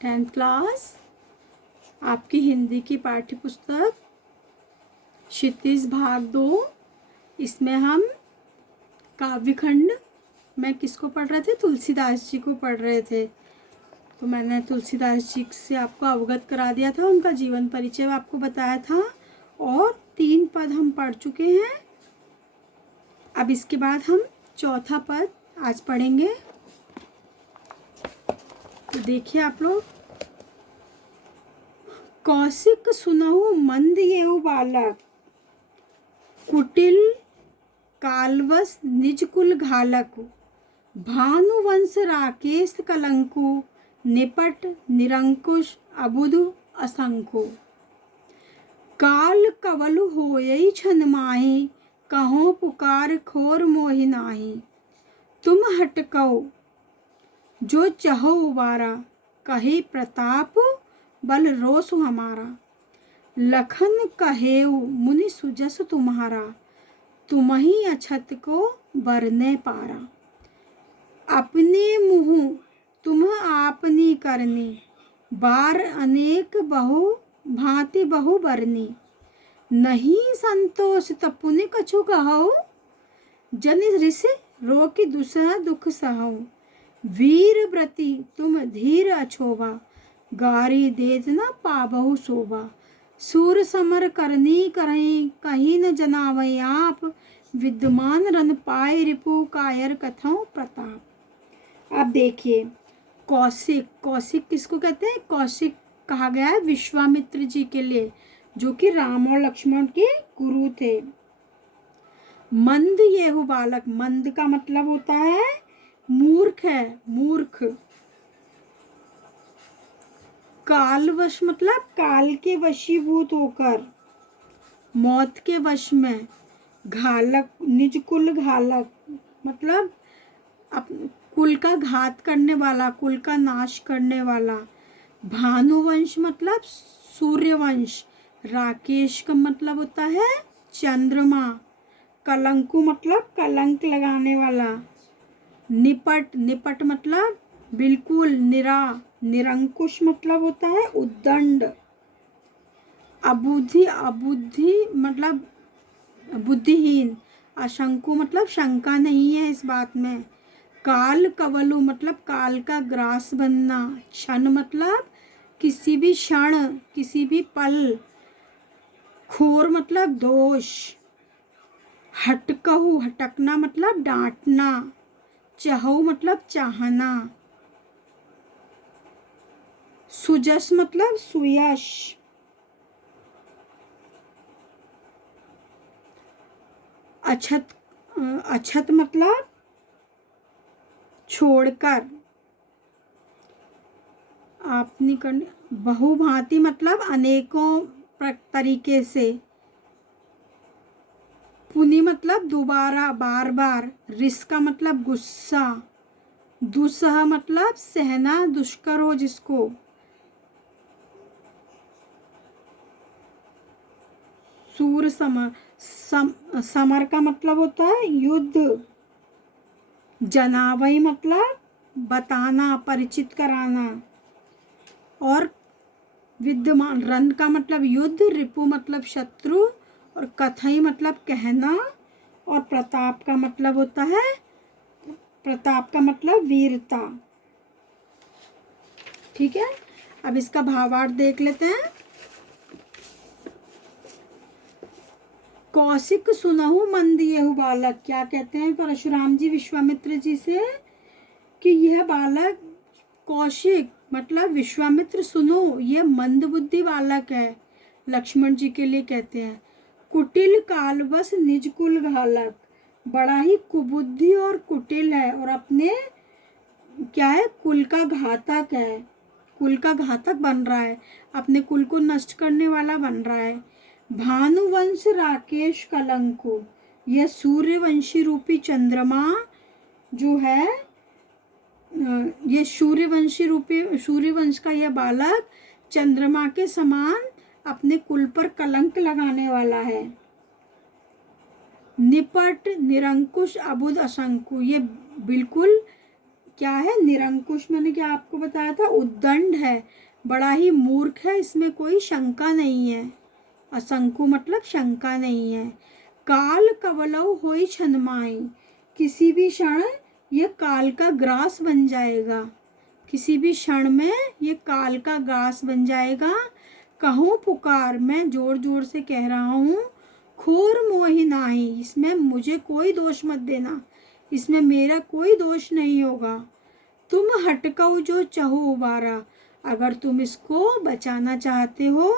10th class आपकी हिंदी की पाठ्य पुस्तक क्षितिज भाग 2। इसमें हम काव्यखंड में किसको पढ़ रहे थे? तुलसीदास जी को पढ़ रहे थे। तो मैंने तुलसीदास जी से आपको अवगत करा दिया था, उनका जीवन परिचय आपको बताया था और 3 पद हम पढ़ चुके हैं। अब इसके बाद हम चौथा पद आज पढ़ेंगे। तो देखिए आप लोग, कौशिक सुनहु मंद येऊ बालक, कुटिल कालवश निज कुल घालक, भानुवंश राकेश कलंकु, निपट निरंकुश अबुध असंको, काल कवल होयई छन माही, कहो पुकार खोर मोहि नाही, तुम हटकौ जो चहो उबारा, कहे प्रताप बल रोष हमारा, लखन कहेऊ मुनि सुजस तुम्हारा, तुम्ही अछत को बरने पारा, अपने मुँह तुम आपनी करनी, बार अनेक बहु भांति बहु बरनी, नहीं संतोष तपुनि कछु कहऊ, जन ऋषि रोकि दूसरा दुख सहऊ, वीर व्रति तुम धीर अछोभा, गारी देत न पाबहु शोभा, सूर समर करनी करहीं कहीं न जनावई आप, विद्यमान रन पाए रिपु कायर कथाओं प्रताप। अब देखिए, कौशिक, कौशिक किसको कहते हैं? कौशिक कहा गया है विश्वामित्र जी के लिए, जो कि राम और लक्ष्मण के गुरु थे। मंद येहु बालक, मंद का मतलब होता है मूर्ख है, मूर्ख। कालवश मतलब काल के वशीभूत होकर, मौत के वश में। घालक, निज कुल घालक मतलब कुल का घात करने वाला, कुल का नाश करने वाला। भानुवंश मतलब सूर्यवंश। राकेश का मतलब होता है चंद्रमा। कलंकु मतलब कलंक लगाने वाला। निपट, निपट मतलब बिल्कुल निरा। निरंकुश मतलब होता है उद्दंड। अबुद्धि, अबुद्धि मतलब बुद्धिहीन। अशंकु मतलब शंका नहीं है इस बात में। काल कवलु मतलब काल का ग्रास बनना। क्षण मतलब किसी भी क्षण, किसी भी पल। खोर मतलब दोष। हटकहु, हटकना मतलब डांटना। चहु मतलब चाहना। सुजस मतलब सुयश। अछत, अछत मतलब छोड़कर, आपनी करनी। बहुभांति मतलब अनेकों तरीके से। पुनि मतलब दोबारा, बार बार। रिस का मतलब गुस्सा। दुस्सह मतलब सहना दुष्कर हो जिसको। सूर समर, समर का मतलब होता है युद्ध। जनावई मतलब बताना, परिचित कराना। और विद्यमान, रन का मतलब युद्ध, रिपु मतलब शत्रु, और कथई मतलब कहना, और प्रताप का मतलब होता है, प्रताप का मतलब वीरता। ठीक है, अब इसका भावार्थ देख लेते हैं। कौशिक सुनहु मंद येहु बालक, क्या कहते हैं परशुराम जी विश्वामित्र जी से कि यह बालक कौशिक मतलब विश्वामित्र, सुनो यह मंद बुद्धि बालक है। लक्ष्मण जी के लिए कहते हैं। कुटिल कालवश निज कुल घालक, बड़ा ही कुबुद्धि और कुटिल है, और अपने क्या है, कुल का घातक है। कुल का घातक बन रहा है, अपने कुल को नष्ट करने वाला बन रहा है। भानुवंश राकेश कलंको, यह सूर्यवंशी रूपी चंद्रमा जो है, ये सूर्यवंशी रूपी, सूर्यवंश का यह बालक चंद्रमा के समान अपने कुल पर कलंक लगाने वाला है। निपट निरंकुश अबुध असंकु, ये बिल्कुल क्या है, निरंकुश मैंने क्या आपको बताया था, उद्दंड है, बड़ा ही मूर्ख है, इसमें कोई शंका नहीं है। असंकु मतलब शंका नहीं है। काल कवलव होई छनमाई, किसी भी क्षण ये काल का ग्रास बन जाएगा, किसी भी क्षण में ये काल का ग्रास बन जाएगा। कहूँ पुकार, मैं जोर जोर से कह रहा हूँ, खोर मोहि नाही, इसमें मुझे कोई दोष मत देना, इसमें मेरा कोई दोष नहीं होगा। तुम हटकऊ जो चहो उबारा, अगर तुम इसको बचाना चाहते हो,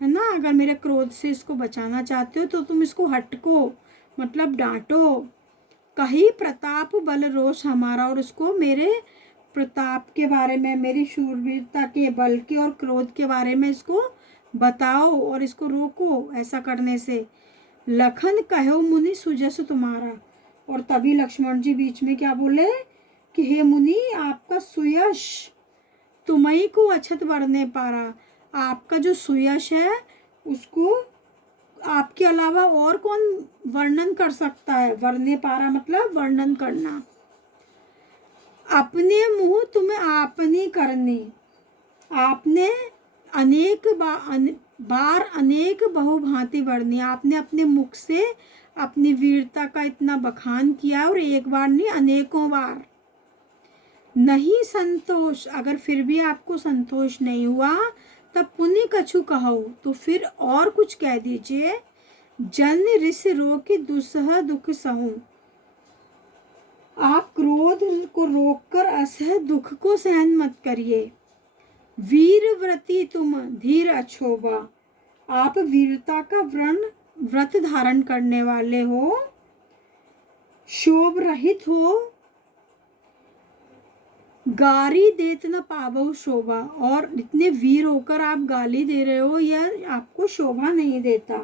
है ना, अगर मेरे क्रोध से इसको बचाना चाहते हो तो तुम इसको हटको मतलब डांटो। कही प्रताप बल रोष हमारा, और उसको मेरे प्रताप के बारे में, मेरी शूरवीरता के बल के और क्रोध के बारे में इसको बताओ और इसको रोको ऐसा करने से। लखन कहो मुनि सुजस तुम्हारा, और तभी लक्ष्मण जी बीच में क्या बोले कि हे मुनि, आपका सुयश तुम्ही को अछत बढ़ने पारा, आपका जो सुयश है उसको आपके अलावा और कौन वर्णन कर सकता है। वर्णे पारा मतलब वर्णन करना। अपने मुँह तुम्हें आपनी करनी, आपने अनेक बार अनेक बहुभांति वर्णी, आपने अपने मुख से अपनी वीरता का इतना बखान किया और एक बार नहीं अनेकों बार। नहीं संतोष, अगर फिर भी आपको संतोष नहीं हुआ तब पुनि कछु कहो, तो फिर और कुछ कह दीजिए। जन रिस रोकि दुसह दुख सहूं, आप क्रोध को रोककर असह दुख को सहन मत करिए। वीर व्रती तुम धीर अछोबा, आप वीरता का व्रत धारण करने वाले हो, शोभ रहित हो, गारी देत न पावो शोभा, और इतने वीर होकर आप गाली दे रहे हो, यह आपको शोभा नहीं देता।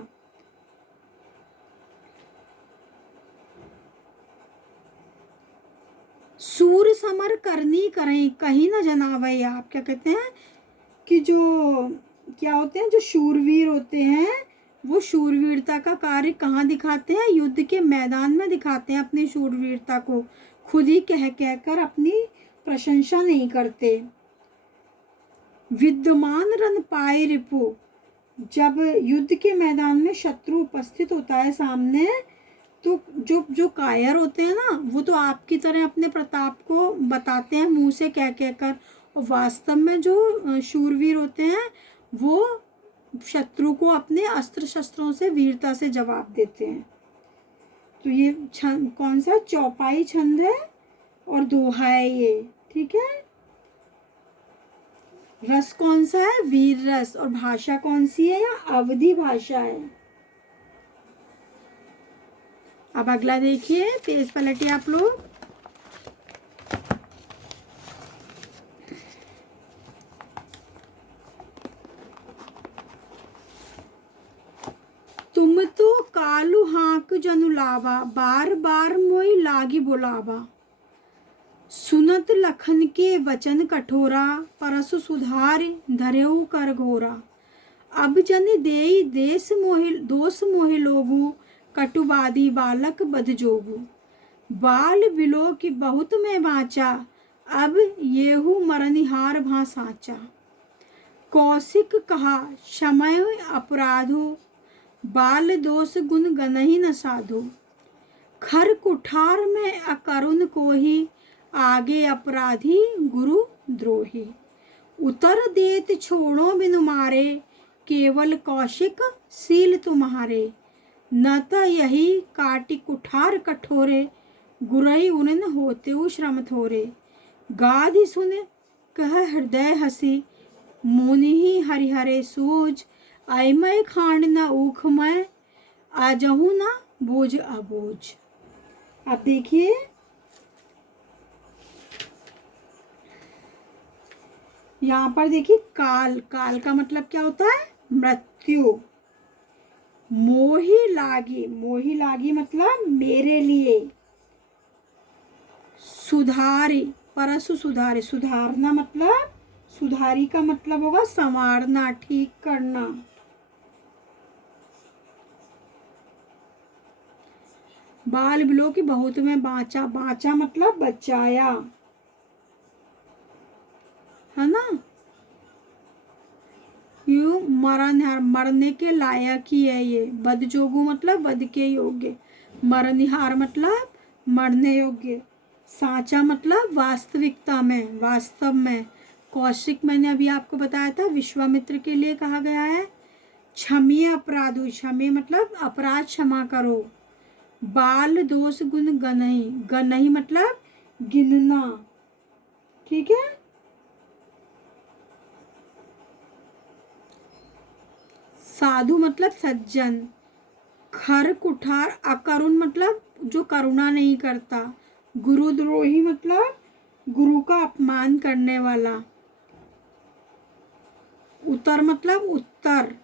सूर समर करनी करें कहीं न जनावे, आप क्या कहते हैं कि जो क्या होते हैं, जो शूरवीर होते हैं वो शूरवीरता का कार्य कहाँ दिखाते हैं, युद्ध के मैदान में दिखाते हैं अपनी शूरवीरता को, खुद ही कह कहकर अपनी प्रशंसा नहीं करते। विद्यमान रन पाए रिपु, जब युद्ध के मैदान में शत्रु उपस्थित होता है सामने, तो जो जो कायर होते हैं ना, वो तो आपकी तरह अपने प्रताप को बताते हैं मुंह से कह कहकर, और वास्तव में जो शूरवीर होते हैं वो शत्रु को अपने अस्त्र शस्त्रों से वीरता से जवाब देते हैं। तो ये छंद कौन सा, चौपाई छंद है और दोहा है ये, ठीक है। रस कौन सा है, वीर रस, और भाषा कौन सी है, या अवधि भाषा है। अब अगला देखिए, पेज पलटिए आप लोग। तुम तो कालू हाँक जनु लावा, बार बार मोई लागी बुलावा। सुनत लखन के वचन कठोरा, परसु सुधार धरेऊ कर घोरा। अब जन देई देश मोहि दोष मोहि लोगु, कटुवादी बालक बध जोगु। बाल बिलो की बहुत में बाँचा, अब येहू मरनिहार भा साचा। कौशिक कहा क्षमय अपराधो, बाल दोष गुण गनहि न साधो। खर कुठार में अकरुण कोही, आगे अपराधी गुरु द्रोही। उतर देत छोड़ो बिनु मारे, केवल कौशिक सील तुम्हारे। न त यही काटी कुठार कठोरे, गुरई उनन होते श्रम थोरे। गाधि सुन कह हृदय हसी, मुनि हरिहरे सूझ। अयमय खांड न ऊख मैं, आजहू न बोझ अबोझ। अब देखिए, यहाँ पर देखिए, काल, काल का मतलब क्या होता है, मृत्यु। मोही लागी मतलब मेरे लिए। सुधारी, परसु सुधारी, सुधारना मतलब, सुधारी का मतलब होगा संवारना, ठीक करना। बाल बिलो की बहुत में बाँचा, बाँचा मतलब बचाया। है ना। यू मरनिहार, मरने के लायक ही है ये। बदजोगू मतलब वध के योग्य, मरनिहार मतलब मरने योग्य, साचा मतलब वास्तविकता में, वास्तव में। कौशिक मैंने अभी आपको बताया था विश्वामित्र के लिए कहा गया है। क्षमीय अपराधु, क्षमे मतलब अपराध क्षमा करो। बाल दोष गुण गनहि, गनहि मतलब गिनना, ठीक है। साधु मतलब सज्जन। खर कुठार अकरुण मतलब जो करुणा नहीं करता। गुरुद्रोही मतलब गुरु का अपमान करने वाला। उतर मतलब उत्तर।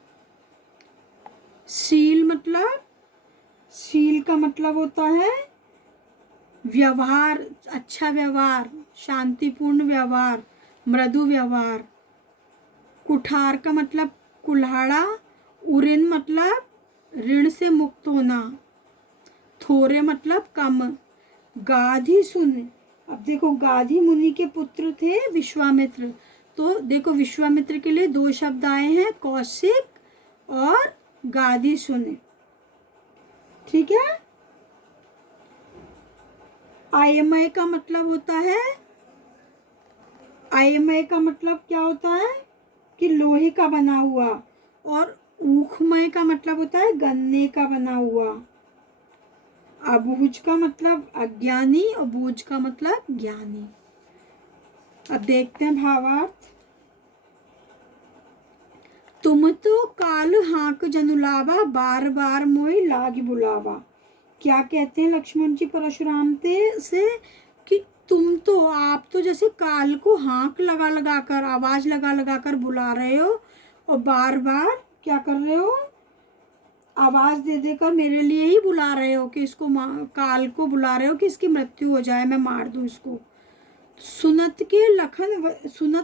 शील मतलब, शील का मतलब होता है व्यवहार, अच्छा व्यवहार, शांतिपूर्ण व्यवहार, मृदु व्यवहार। कुठार का मतलब कुल्हाड़ा। उऋण मतलब ऋण से मुक्त होना। थोरे मतलब कम। गाधी सुन, अब देखो गाधी मुनि के पुत्र थे विश्वामित्र, तो देखो विश्वामित्र के लिए दो शब्द आए हैं, कौशिक और गाधी सुन, ठीक है। आयमय का मतलब होता है, आयमय का मतलब क्या होता है कि लोहे का बना हुआ, और ऊखमय का मतलब होता है गन्ने का बना हुआ। अबूझ का मतलब अज्ञानी और बूझ का मतलब ज्ञानी। अब देखते हैं भावार्थ। तुम तो काल हाँक जनुलावा, बार बार मोहि लागी बुलावा। क्या कहते हैं लक्ष्मण जी परशुराम से कि तुम तो, आप तो जैसे काल को हाँक लगा लगा कर, आवाज लगा लगा कर बुला रहे हो, और बार बार क्या कर रहे हो, आवाज दे देकर मेरे लिए ही बुला रहे हो कि इसको, काल को बुला रहे हो कि इसकी मृत्यु हो जाए, मैं मार दूं इसको। सुनत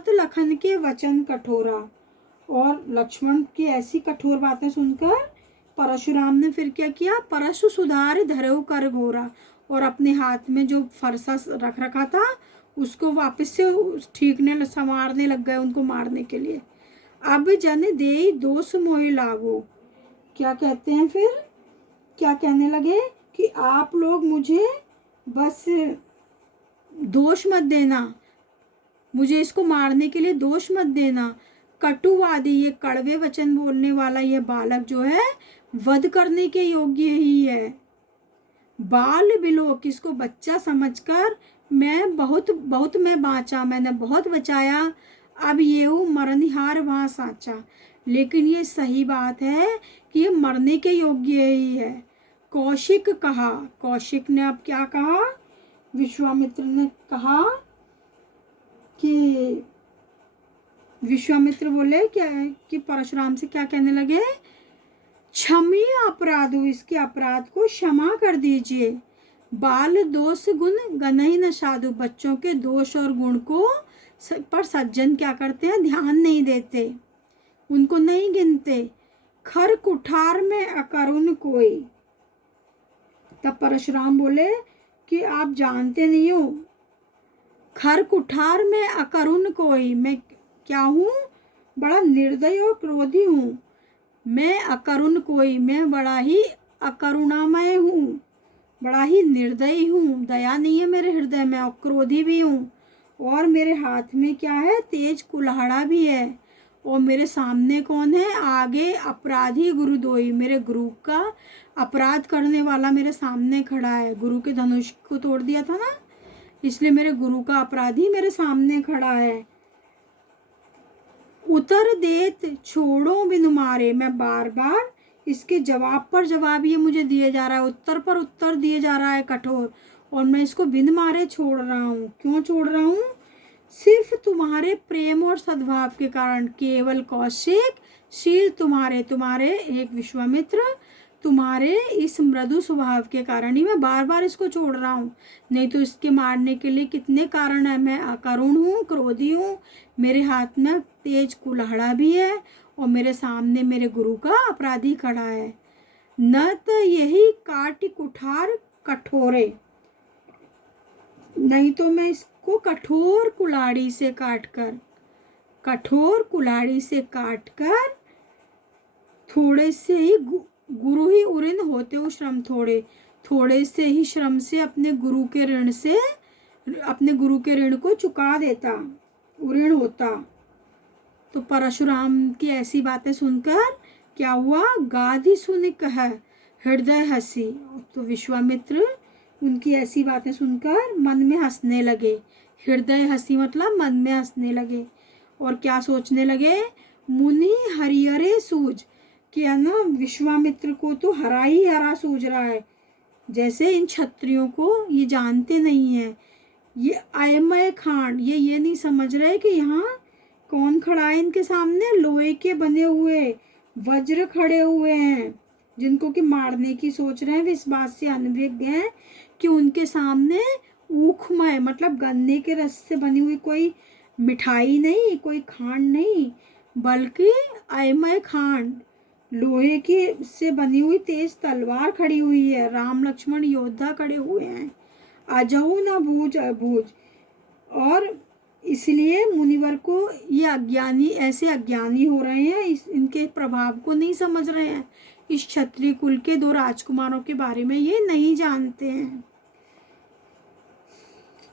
लखन के वचन कठोरा, और लक्ष्मण की ऐसी कठोर बातें सुनकर परशुराम ने फिर क्या किया, परशु सुधार धरऊ कर घोरा, और अपने हाथ में जो फरसा रख रखा था उसको वापस से ठीकने संवारने लग गए उनको मारने के लिए। अब जन दे दोष मोहि लागो, क्या कहते हैं फिर, क्या कहने लगे कि आप लोग मुझे बस दोष मत देना, मुझे इसको मारने के लिए दोष मत देना। कटुवादी, ये कड़वे वचन बोलने वाला ये बालक जो है वध करने के योग्य ही है। बाल बिलो, किसको बच्चा समझकर, मैं बहुत बहुत मैं बाँचा, मैंने बहुत बचाया, अब ये हूँ मरनिहार वहाँ साचा। लेकिन ये सही बात है कि ये मरने के योग्य ही है। कौशिक कहा, कौशिक ने अब क्या कहा, विश्वामित्र ने कहा कि, विश्वामित्र बोले क्या कि परशुराम से क्या कहने लगे, क्षमी अपराधो, इसके अपराध को क्षमा कर दीजिए। बाल दोष गुण गनहि न साधु, बच्चों के दोष और गुण को पर सज्जन क्या करते हैं, ध्यान नहीं देते, उनको नहीं गिनते। खर कुठार में अकरुण कोई, तब परशुराम बोले कि आप जानते नहीं हो, खर कुठार में अकरुण कोई, मैं क्या हूँ, बड़ा निर्दयी और क्रोधी हूँ। मैं अकरुण कोई, मैं बड़ा ही अकरुणामय हूँ, बड़ा ही निर्दयी हूँ, दया नहीं है मेरे हृदय में, और क्रोधी भी हूँ, और मेरे हाथ में क्या है, तेज कुल्हाड़ा भी है, और मेरे सामने कौन है, आगे अपराधी गुरुद्रोही, मेरे गुरु का अपराध करने वाला मेरे सामने खड़ा है। गुरु के धनुष को तोड़ दिया था ना, इसलिए मेरे गुरु का अपराधी मेरे सामने खड़ा है। उतर देत छोड़ो बिन मारे, मैं बार बार इसके जवाब पर जवाब ये मुझे दिए जा रहा है, उत्तर पर उत्तर दिए जा रहा है कठोर, और मैं इसको बिन मारे छोड़ रहा हूँ। क्यों छोड़ रहा हूँ, सिर्फ तुम्हारे प्रेम और सद्भाव के कारण, केवल कौशिक, शील तुम्हारे, तुम्हारे एक विश्वामित्र, तुम्हारे इस मृदु स्वभाव के कारण ही मैं बार बार इसको छोड़ रहा हूँ, नहीं तो इसके मारने के लिए कितने कारण है। मैं अकरुण हूँ, क्रोधी हूँ, मेरे हाथ में तेज कुल्हाड़ा भी है, और मेरे सामने मेरे गुरु का अपराधी खड़ा है। न तो यही काट कुठार कठोरे, नहीं तो मैं इसको कठोर कुल्हाड़ी से काट कर, कठोर कुल्हाड़ी से काटकर, थोड़े से ही गुरु ही ऋण होते हो श्रम थोड़े, थोड़े से ही श्रम से अपने गुरु के ऋण को चुका देता, ऋण होता। तो परशुराम की ऐसी बातें सुनकर क्या हुआ, गाधी सुन कह हृदय हंसी। तो विश्वामित्र उनकी ऐसी बातें सुनकर मन में हंसने लगे। हृदय हंसी मतलब मन में हंसने लगे। और क्या सोचने लगे, मुनि हरिहरे सूझ, कि है ना विश्वामित्र को तो हरा ही हरा सूझ रहा है, जैसे इन क्षत्रियों को ये जानते नहीं है, ये अयमय खान, ये नहीं समझ रहे कि यहाँ कौन खड़ा है इनके सामने, लोहे के बने हुए वज्र खड़े हुए हैं, जिनको कि मारने की सोच रहे हैं। वे इस बात से अनभिज्ञ हैं कि उनके सामने ऊखमय मतलब गन्ने के रस से बनी हुई कोई मिठाई नहीं, कोई खांड नहीं, बल्कि अयमय खांड, लोहे की से बनी हुई तेज तलवार खड़ी हुई है। राम लक्ष्मण योद्धा खड़े हुए हैं, अजहू न बूझ अबूझ। और इसलिए मुनिवर को ये ऐसे अज्ञानी हो रहे हैं, इनके प्रभाव को नहीं समझ रहे हैं। इस क्षत्रिय कुल के 2 राजकुमारों के बारे में ये नहीं जानते हैं।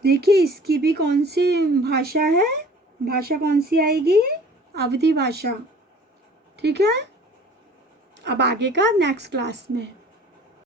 देखिए इसकी भी कौन सी भाषा है, भाषा कौन सी आएगी, अवधी भाषा। ठीक है, अब आगे का नेक्स्ट क्लास में।